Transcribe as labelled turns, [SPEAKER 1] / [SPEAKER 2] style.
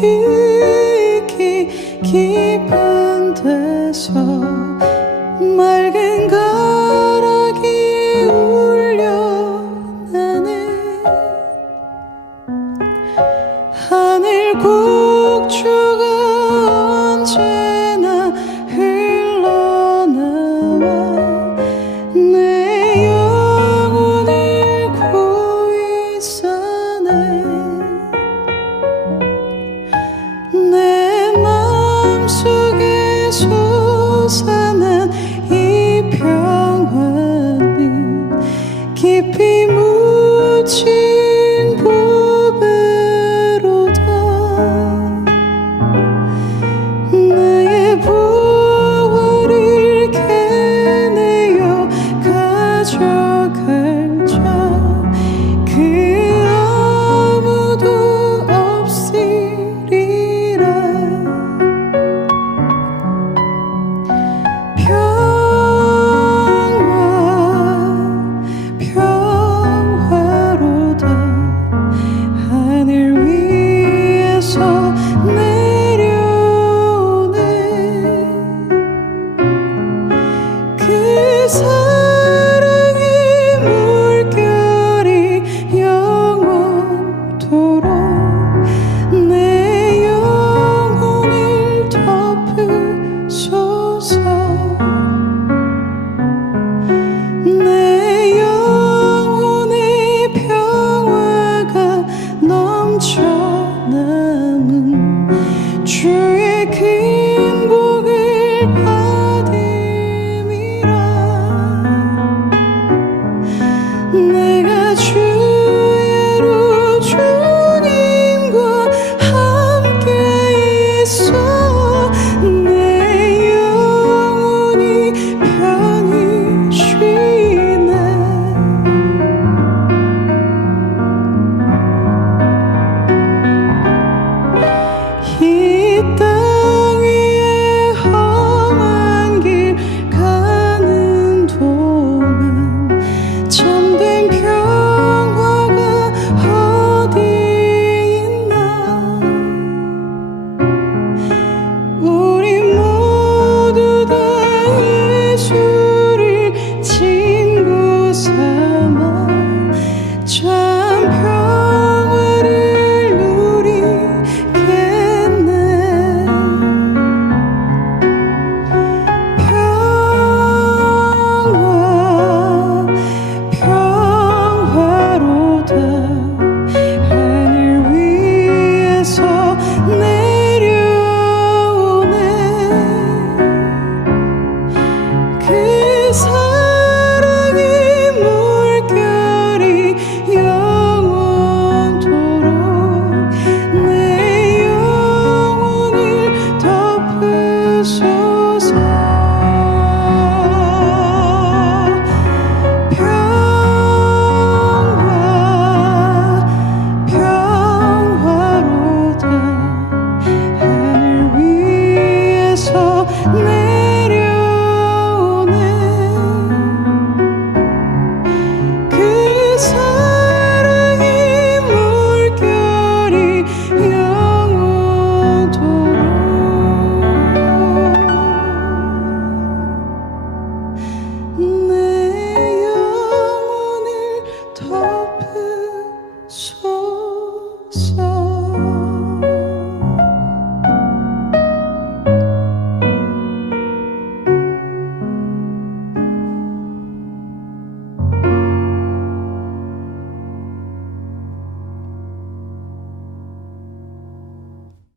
[SPEAKER 1] kiki kiki.